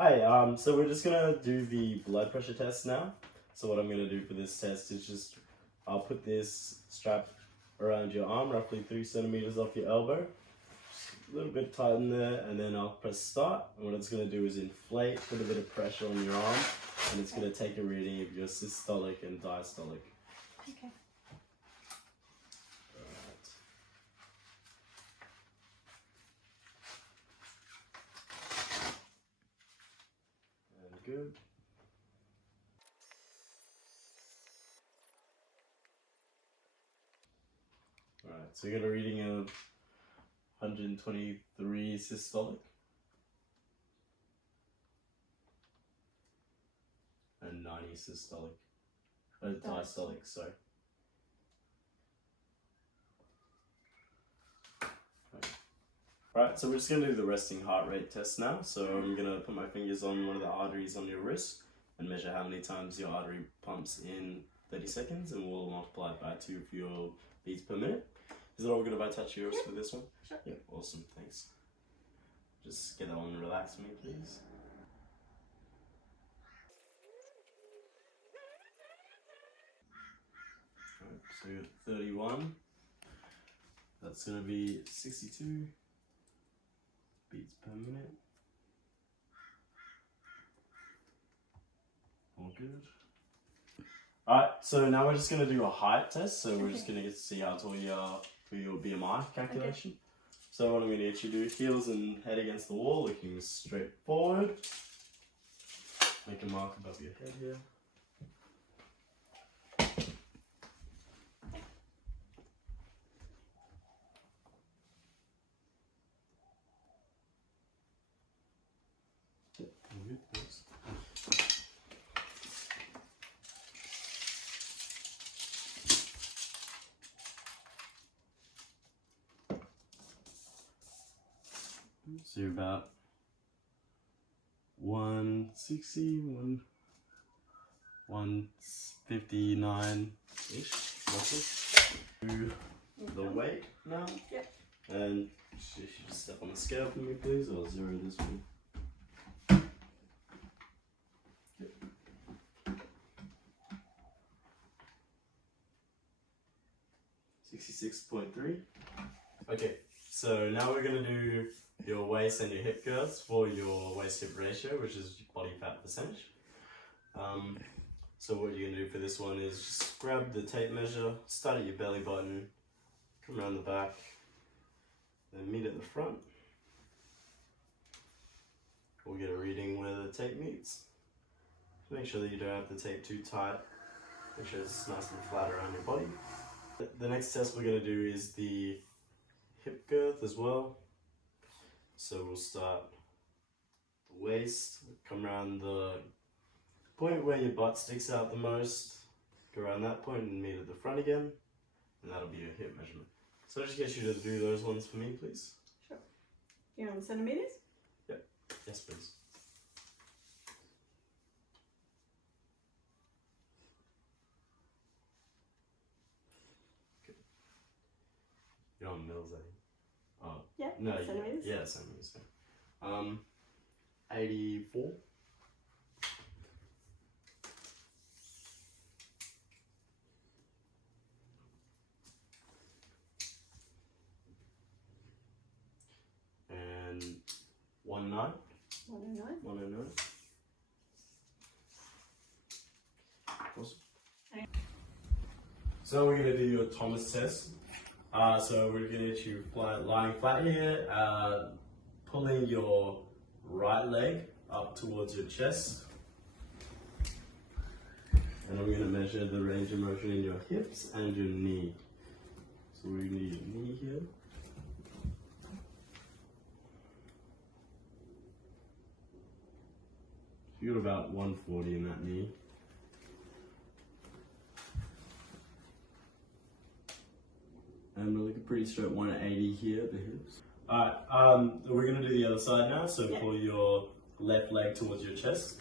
Hi, so we're just gonna do the blood pressure test now. So what I'm gonna do for this test is I'll put this strap around your arm, roughly 3 centimeters off your elbow. Just a little bit tight in there, and then I'll press start. And what it's gonna do is inflate, put a bit of pressure on your arm, and it's gonna take a reading of your systolic and diastolic. Okay. Alright. And good. Alright, so you got a reading of 123 systolic and 90 systolic. Diastolic, sorry. Okay. Alright, so we're just going to do the resting heart rate test now. So I'm going to put my fingers on one of the arteries on your wrist and measure how many times your artery pumps in 30 seconds, and we'll multiply it by 2 for your beats per minute. Is it all good if I touch yours for this one? Sure. Yeah, awesome, thanks. Just get that one relaxed for me, please. Alright, so you're at 31. That's going to be 62 beats per minute. All good. Alright, so now we're just going to do a height test. So we're just going to get to see how tall you are for your BMI calculation. Okay. So what I'm going to get you to do, heels and head against the wall, looking straight forward. Make a mark above your head here. So you're about 160, 159-ish, roughly. Do the weight now. Yep. And if you just step on the scale for me, please, or zero this one. 66.3. Okay, so now we're going to do your waist and your hip curls for your waist-hip ratio, which is body fat percentage. So what you're going to do for this one is just grab the tape measure, start at your belly button, come around the back, then meet at the front. We'll get a reading where the tape meets. Make sure that you don't have the tape too tight. Make sure it's nice and flat around your body. The next test we're going to do is the hip girth as well. So we'll start the waist, come around the point where your butt sticks out the most, go around that point and meet at the front again, and that'll be your hip measurement. So I'll just get you to do those ones for me, please. Sure. You want centimeters? Yep. Yes, please. Okay. You're on mils, I think. Oh. Yeah. No. Centimeters? Yeah, centimeters. 84. And 109. 109. 109. Awesome. Okay. So we're going to do your Thomas test. So we're going to get you lying flat here, pulling your right leg up towards your chest. And I'm going to measure the range of motion in your hips and your knee. So we need your knee here. You're at about 140 in that knee. And we're looking pretty straight 180 here at the hips. Alright, we're going to do the other side now. So pull your left leg towards your chest.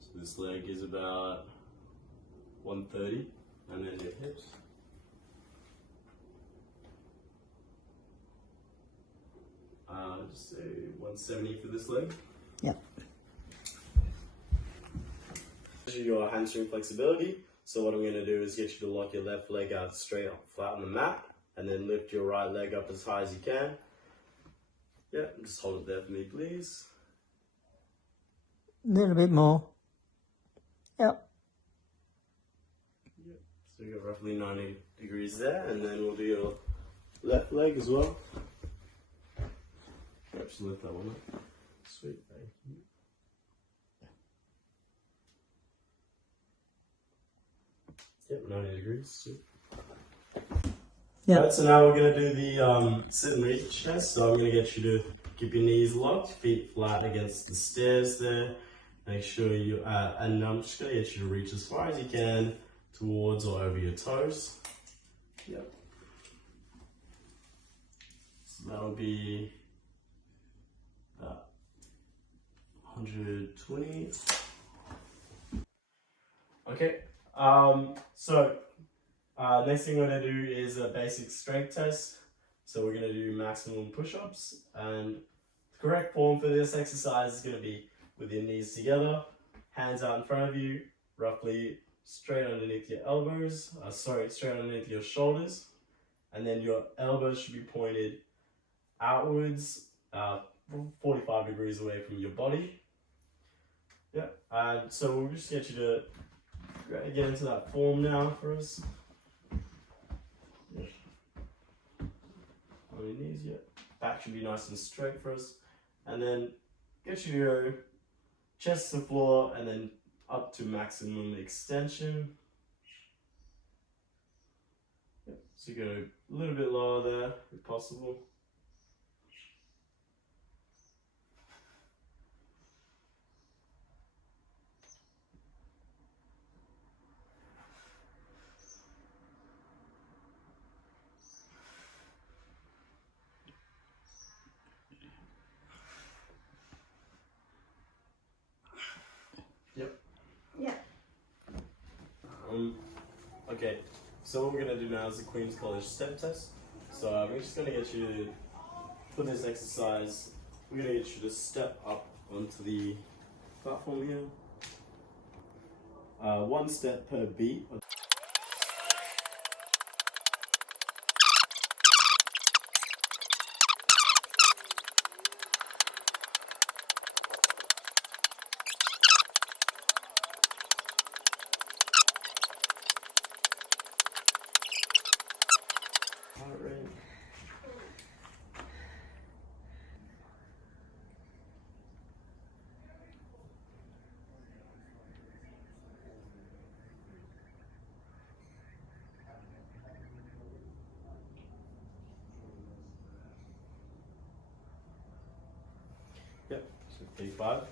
So this leg is about 130, and then your hips. just say 170 for this leg. Yep. Your hamstring flexibility. So what I'm going to do is get you to lock your left leg out straight up flat on the mat, and then lift your right leg up as high as you can. Yeah, just hold it there for me, please. A little bit more. Yep. Yep. So you got roughly 90 degrees there, and then we'll do your left leg as well. Yep, just lift that one up. Sweet, thank you. Yep, 90 degrees. Sweet. Yep. Right, so now we're going to do the sit and reach test. So I'm going to get you to keep your knees locked, feet flat against the stairs there. Make sure you, and I'm just going to get you to reach as far as you can towards or over your toes. Yep. So that'll be 120. Okay. Next thing we're going to do is a basic strength test. So we're going to do maximum push-ups, and the correct form for this exercise is going to be with your knees together, hands out in front of you, roughly straight underneath your elbows, straight underneath your shoulders, and then your elbows should be pointed outwards, 45 degrees away from your body. Yeah, and so we'll just get you to get into that form now for us. Yeah. On your knees, yeah. Back should be nice and straight for us. And then get you to go chest to the floor and then up to maximum extension. Yep. So you go a little bit lower there if possible. Yep. Yeah. Okay, so what we're going to do now is the Queen's College step test. So I'm just going to get you to, for this exercise, we're going to get you to step up onto the platform here. One step per beat. Heart rate. Yep, so 35.